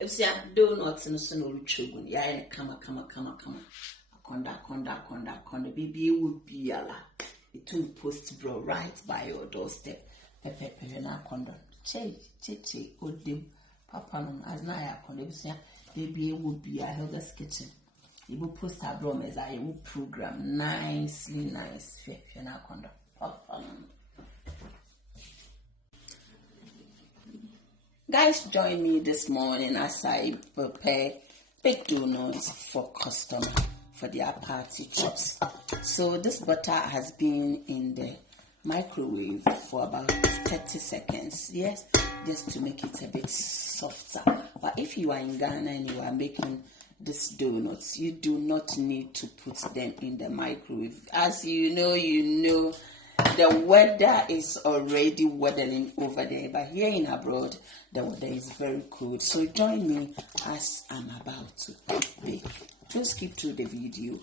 If you doughnuts and so no chugun, yeah, come. Akonda, baby would be a la. It will post bro right by your doorstep. Pepe na akonda. Che, odim. Papa no as na ya akonda. If you baby would be a Hilda's kitchen. You will post a bro as I will program nicely nice. Fe na akonda. Papa no. Guys, join me this morning as I prepare big donuts for customer for their party trips. So this butter has been in the microwave for about 30 seconds. Yes, just to make it a bit softer. But if you are in Ghana and you are making these donuts, you do not need to put them in the microwave. As you know. The weather is already weathering over there, but here in abroad, the weather is very cold. So join me as I'm about to bake. Just skip through the video,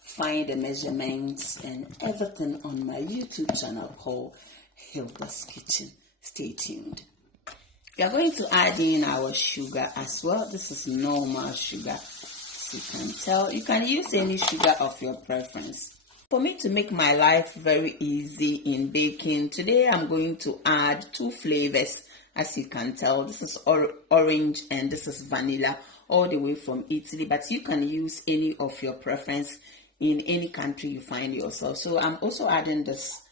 find the measurements and everything on my YouTube channel called Hilda's Kitchen. Stay tuned. We are going to add in our sugar as well. This is normal sugar. As you can tell, you can use any sugar of your preference. For me to make my life very easy in baking, today I'm going to add 2 flavors. As you can tell, this is orange and this is vanilla, all the way from Italy. But you can use any of your preference in any country you find yourself. So I'm also adding this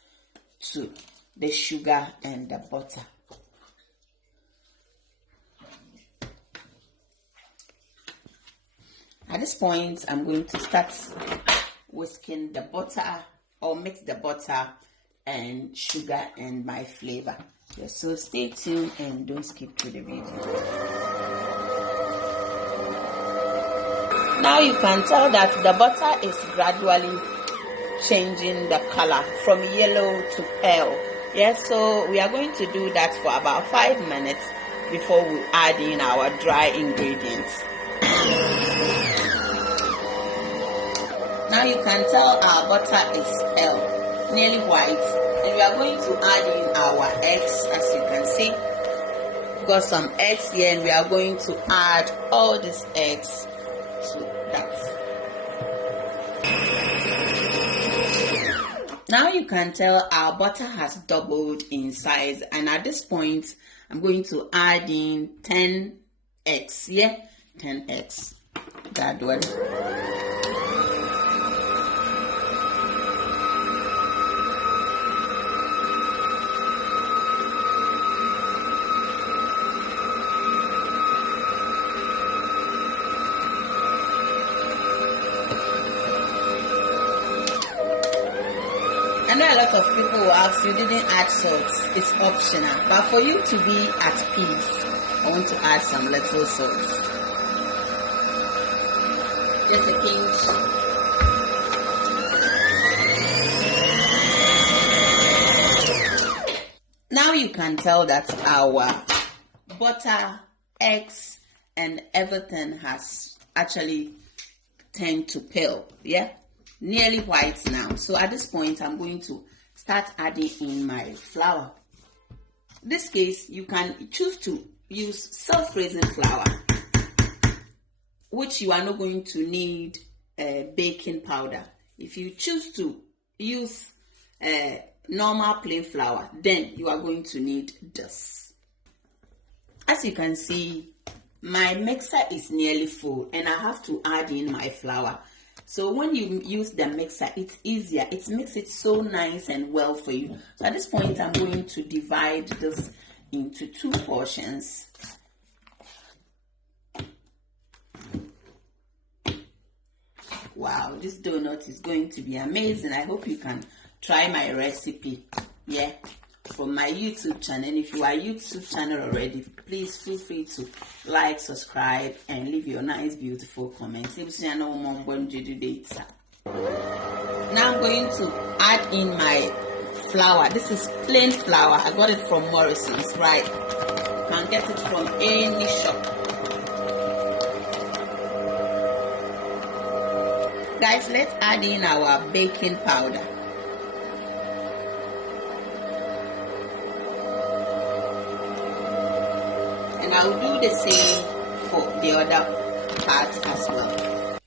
to the sugar and the butter. At this point, I'm going to start whisking the butter or mix the butter and sugar and my flavor. Yes, so stay tuned and don't skip to the video. Now you can tell that the butter is gradually changing the color from yellow to pale. Yes, so we are going to do that for about 5 minutes before we add in our dry ingredients. Now you can tell our butter is pale, nearly white, and we are going to add in our eggs. As you can see, we've got some eggs here, and we are going to add all these eggs to that. Now you can tell our butter has doubled in size, and at this point I'm going to add in 10 eggs. 10 eggs. That way. I know a lot of people will ask, you didn't add salt. It's optional. But for you to be at peace, I want to add some little salt. Just a pinch. Now you can tell that our butter, eggs, and everything has actually turned to pale. Yeah? Nearly white now. So at this point, I'm going to start adding in my flour. In this case, you can choose to use self-raising flour, which you are not going to need baking powder. If you choose to use normal plain flour, then you are going to need this. As you can see, my mixer is nearly full and I have to add in my flour. So when you use the mixer, it's easier. It makes it so nice and well for you. So at this point, I'm going to divide this into 2 portions. Wow, this donut is going to be amazing. I hope you can try my recipe. Yeah, from my YouTube channel. And if you are YouTube channel already, please feel free to like, subscribe, and leave your nice, beautiful comments. Now I'm going to add in my flour. This is plain flour. I got it from Morrison's, right? You can get it from any shop. Guys, let's add in our baking powder. And I'll do the same for the other part as well.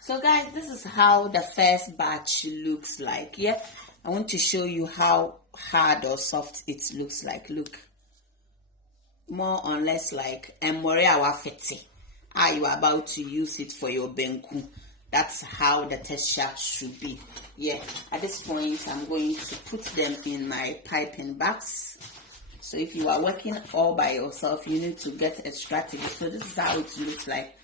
So guys, this is how the first batch looks like. Yeah, I want to show you how hard or soft it looks like. Look, more or less like emoreawa fete. You are about to use it for your benku. That's how the texture should be. Yeah, at this point I'm going to put them in my piping bags. So if you are working all by yourself, you need to get a strategy. So this is how it looks like.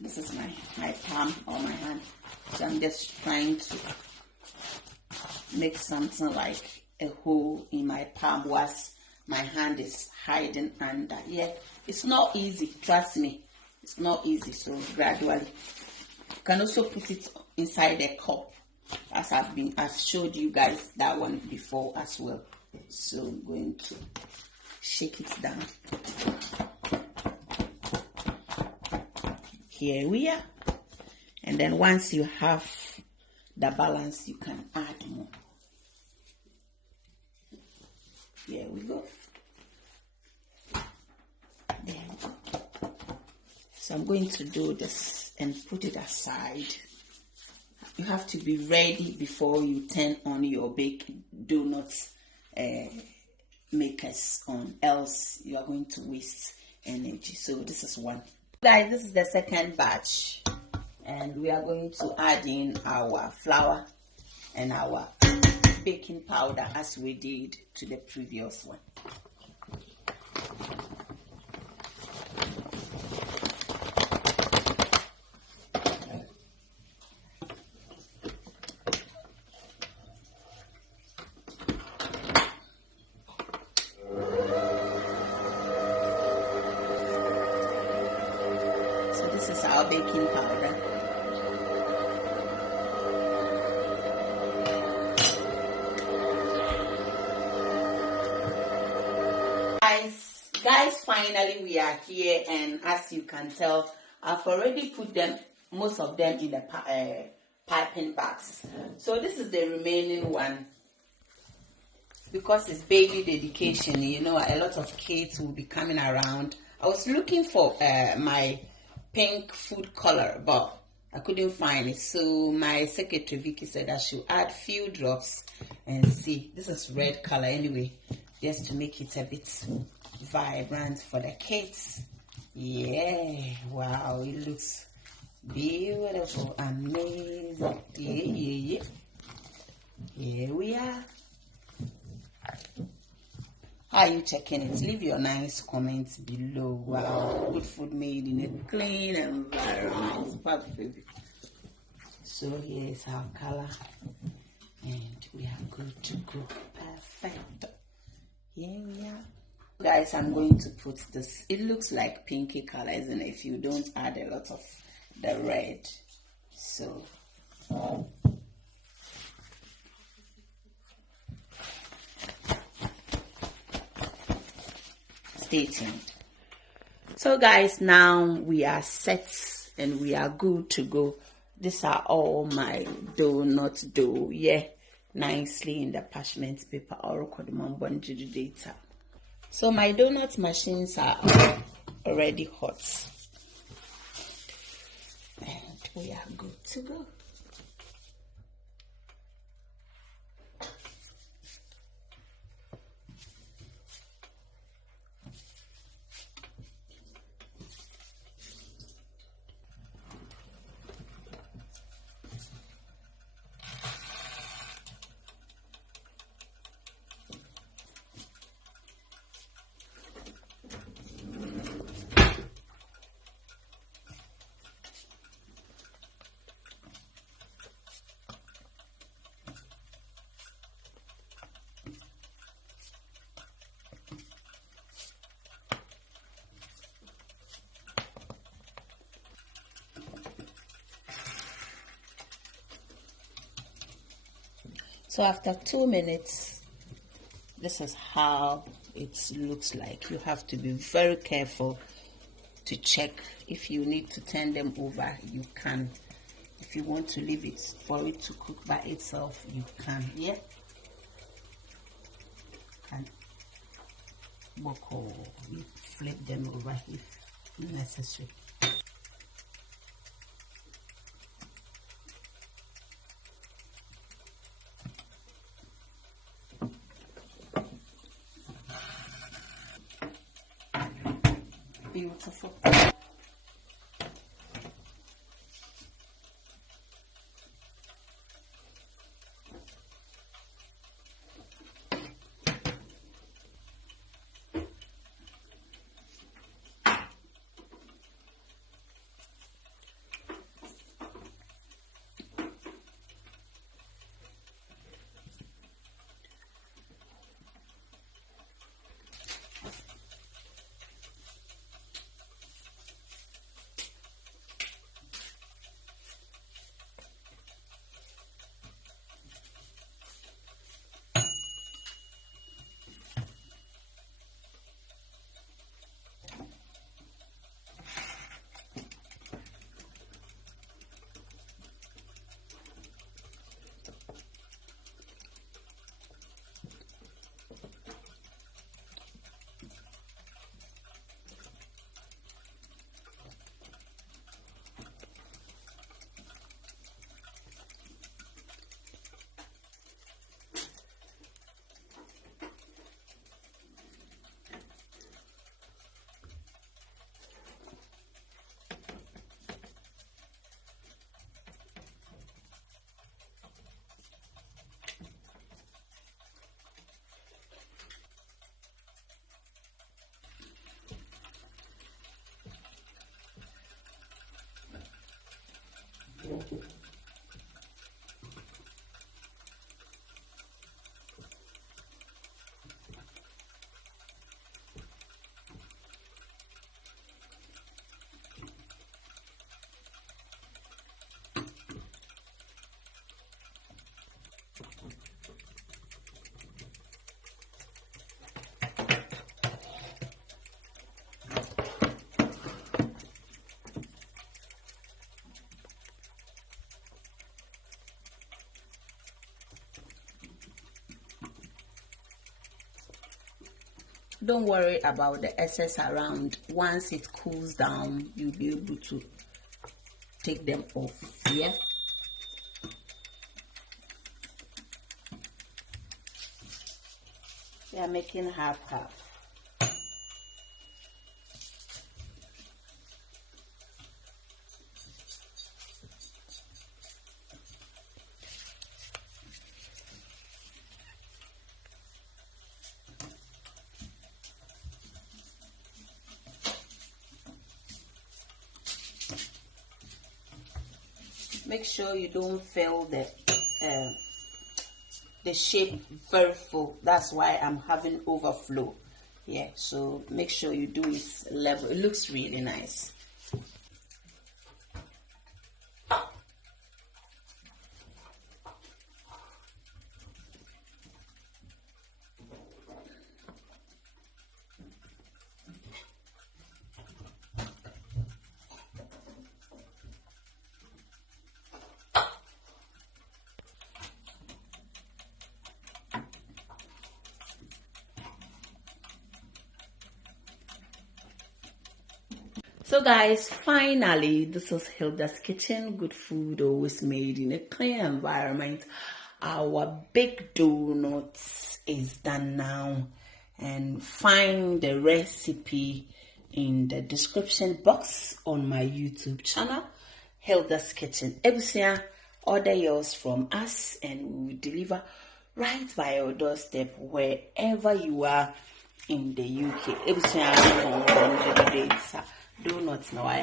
This is my palm or my hand. So I'm just trying to make something like a hole in my palm whilst my hand is hiding under. Yeah, it's not easy, trust me. It's not easy, so gradually. You can also put it inside a cup, as I've showed you guys that one before as well. So I'm going to shake it down. Here we are. And then once you have the balance, you can add more. Here we go. There we go. So I'm going to do this and put it aside. You have to be ready before you turn on your baked donuts makers on, else you are going to waste energy. So this is one. Guys, this is the second batch, and we are going to add in our flour and our baking powder as we did to the previous one. So this is our baking powder. Guys, finally we are here, and as you can tell, I've already put them, most of them, in the piping bags. So this is the remaining one. Because it's baby dedication, you know, a lot of kids will be coming around. I was looking for my pink food color, but I couldn't find it. So my secretary Vicky said I should add few drops and see. This is red color anyway, just to make it a bit vibrant for the kids. Yeah, wow, it looks beautiful, amazing. Yeah. Here we are. How are you checking it? Leave your nice comments below. Wow, good food made in a clean environment. Perfect. So here is our color, and we are good to go. Perfect. Here we are. Guys, I'm going to put this. It looks like pinky color, isn't it? If you don't add a lot of the red. So stay tuned. So guys, now we are set and we are good to go. These are all my donut dough. Yeah, nicely in the parchment paper or data. So my donut machines are already hot, and we are good to go. So after 2 minutes, this is how it looks like. You have to be very careful to check. If you need to turn them over, you can. If you want to leave it for it to cook by itself, you can. Yeah. And flip them over if necessary. Beautiful. Don't worry about the excess around. Once it cools down, you'll be able to take them off. Yeah. We are making half. Make sure you don't fill the shape very full. That's why I'm having overflow. Yeah, so make sure you do it level. It looks really nice. So guys, finally, this is Hilda's Kitchen. Good food always made in a clean environment. Our big donuts is done now, and find the recipe in the description box on my YouTube channel, Hilda's Kitchen. Ebusia, order yours from us and we will deliver right by your doorstep wherever you are in the UK. Ebusia, donuts now I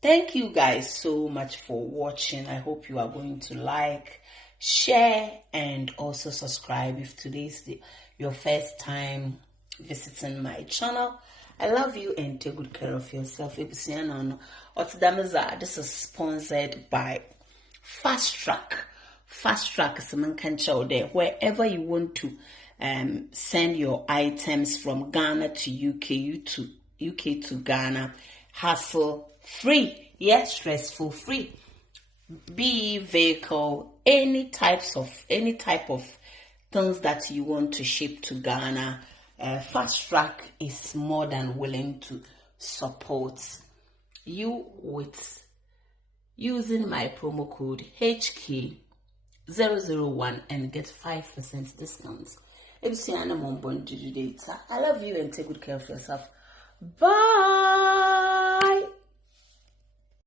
Thank you guys so much for watching. I hope you are going to like, share, and also subscribe if today's your first time visiting my channel. I love you and take good care of yourself. This is sponsored by Fast Track. Fast Track is a there wherever you want to send your items from Ghana to UK to Ghana, hassle free, yes, stressful free. Be vehicle, any type of things that you want to ship to Ghana, Fast Track is more than willing to support you with using my promo code HK001 and get 5% discounts. I love you and take good care of yourself. Bye.